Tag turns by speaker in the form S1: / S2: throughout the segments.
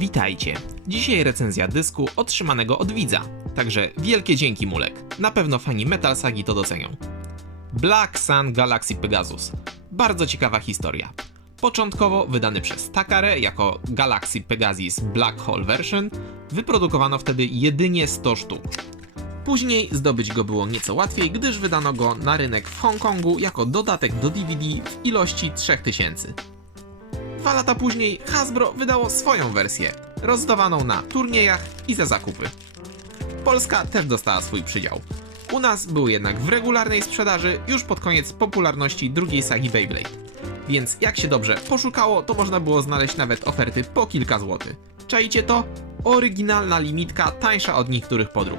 S1: Witajcie. Dzisiaj recenzja dysku otrzymanego od widza. Także wielkie dzięki Mulek. Na pewno fani Metal Sagi to docenią. Black Sun Galaxy Pegasus. Bardzo ciekawa historia. Początkowo wydany przez Takare jako Galaxy Pegasus Black Hole Version, wyprodukowano wtedy jedynie 100 sztuk. Później zdobyć go było nieco łatwiej, gdyż wydano go na rynek w Hongkongu jako dodatek do DVD w ilości 3000. Dwa lata później Hasbro wydało swoją wersję, rozdawaną na turniejach i za zakupy. Polska też dostała swój przydział. U nas był jednak w regularnej sprzedaży już pod koniec popularności drugiej sagi Beyblade. Więc jak się dobrze poszukało, to można było znaleźć nawet oferty po kilka złotych. Czajcie to? Oryginalna limitka tańsza od niektórych podrób.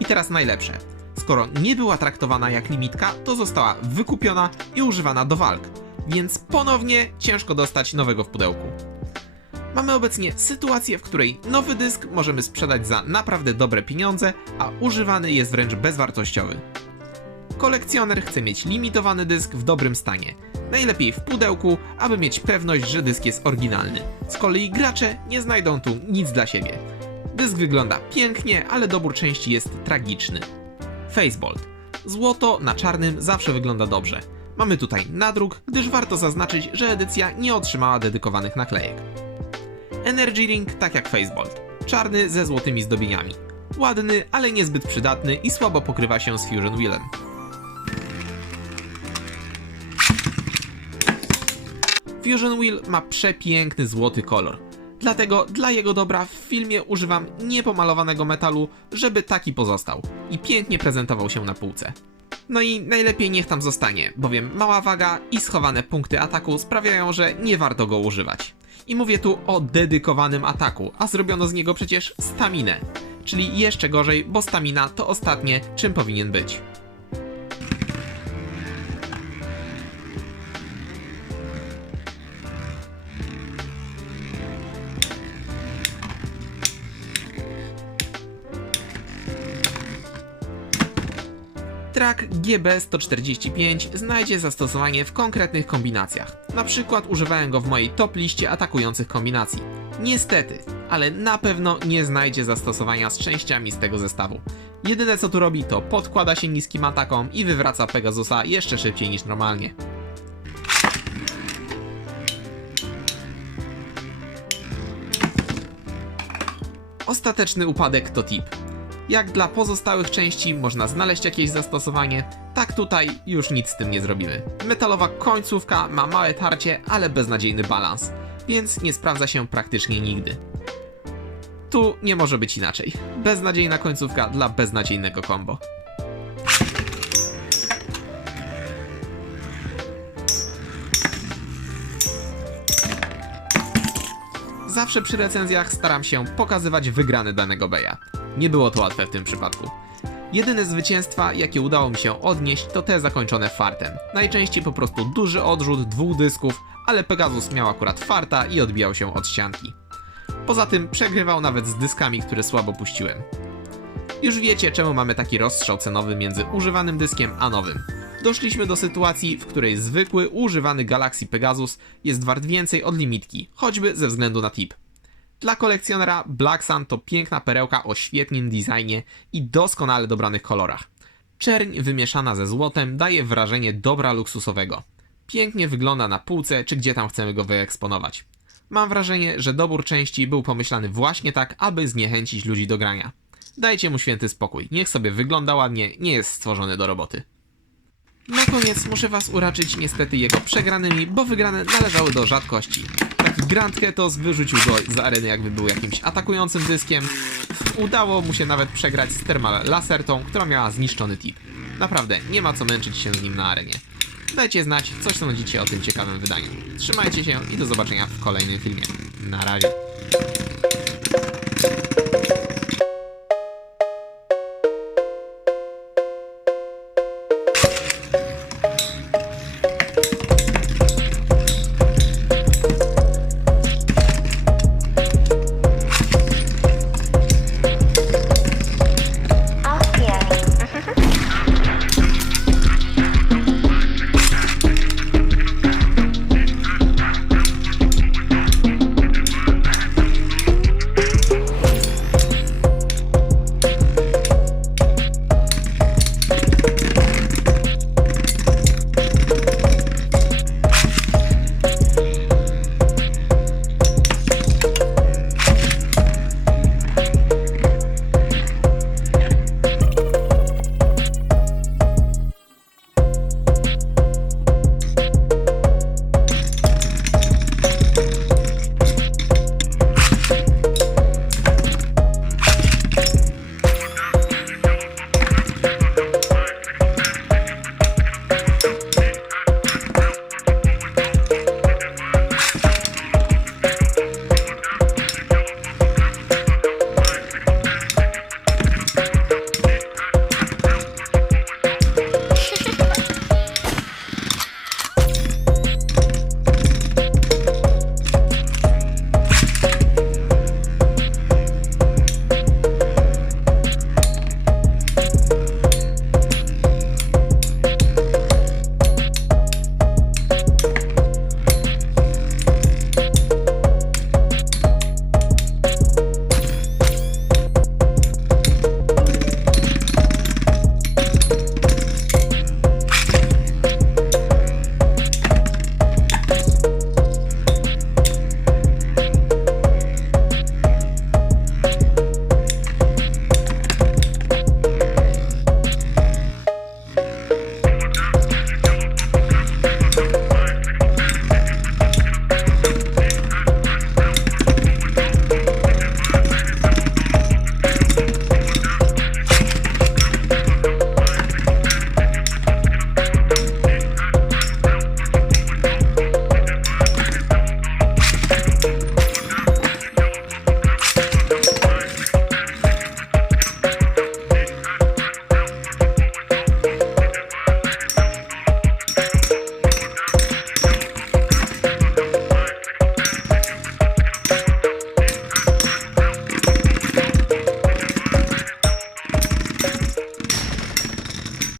S1: I teraz najlepsze. Skoro nie była traktowana jak limitka, to została wykupiona i używana do walk. Więc ponownie ciężko dostać nowego w pudełku. Mamy obecnie sytuację, w której nowy dysk możemy sprzedać za naprawdę dobre pieniądze, a używany jest wręcz bezwartościowy. Kolekcjoner chce mieć limitowany dysk w dobrym stanie. Najlepiej w pudełku, aby mieć pewność, że dysk jest oryginalny. Z kolei gracze nie znajdą tu nic dla siebie. Dysk wygląda pięknie, ale dobór części jest tragiczny. Facebolt. Złoto na czarnym zawsze wygląda dobrze. Mamy tutaj nadruk, gdyż warto zaznaczyć, że edycja nie otrzymała dedykowanych naklejek. Energy Ring tak jak Facebolt. Czarny ze złotymi zdobieniami. Ładny, ale niezbyt przydatny i słabo pokrywa się z Fusion Wheelem. Fusion Wheel ma przepiękny złoty kolor. Dlatego dla jego dobra w filmie używam niepomalowanego metalu, żeby taki pozostał i pięknie prezentował się na półce. No i najlepiej niech tam zostanie, bowiem mała waga i schowane punkty ataku sprawiają, że nie warto go używać. I mówię tu o dedykowanym ataku, a zrobiono z niego przecież staminę. Czyli jeszcze gorzej, bo stamina to ostatnie, czym powinien być. Track GB145 znajdzie zastosowanie w konkretnych kombinacjach. Na przykład używałem go w mojej top liście atakujących kombinacji. Niestety, ale na pewno nie znajdzie zastosowania z częściami z tego zestawu. Jedyne co tu robi to podkłada się niskim atakom i wywraca Pegasusa jeszcze szybciej niż normalnie. Ostateczny upadek to tip. Jak dla pozostałych części można znaleźć jakieś zastosowanie, tak tutaj już nic z tym nie zrobimy. Metalowa końcówka ma małe tarcie, ale beznadziejny balans, więc nie sprawdza się praktycznie nigdy. Tu nie może być inaczej. Beznadziejna końcówka dla beznadziejnego combo. Zawsze przy recenzjach staram się pokazywać wygrany danego beja. Nie było to łatwe w tym przypadku. Jedyne zwycięstwa, jakie udało mi się odnieść, to te zakończone fartem. Najczęściej po prostu duży odrzut dwóch dysków, ale Pegasus miał akurat farta i odbijał się od ścianki. Poza tym przegrywał nawet z dyskami, które słabo puściłem. Już wiecie, czemu mamy taki rozstrzał cenowy między używanym dyskiem a nowym. Doszliśmy do sytuacji, w której zwykły, używany Galaxy Pegasus jest wart więcej od limitki, choćby ze względu na tip. Dla kolekcjonera Black Sun to piękna perełka o świetnym designie i doskonale dobranych kolorach. Czerń wymieszana ze złotem daje wrażenie dobra luksusowego. Pięknie wygląda na półce, czy gdzie tam chcemy go wyeksponować. Mam wrażenie, że dobór części był pomyślany właśnie tak, aby zniechęcić ludzi do grania. Dajcie mu święty spokój, niech sobie wygląda ładnie, nie jest stworzony do roboty. Na koniec muszę was uraczyć niestety jego przegranymi, bo wygrane należały do rzadkości. Grand Ketos wyrzucił go z areny jakby był jakimś atakującym dyskiem. Udało mu się nawet przegrać z Thermal Lasertą, która miała zniszczony tip. Naprawdę, nie ma co męczyć się z nim na arenie. Dajcie znać, co sądzicie o tym ciekawym wydaniu. Trzymajcie się i do zobaczenia w kolejnym filmie. Na razie.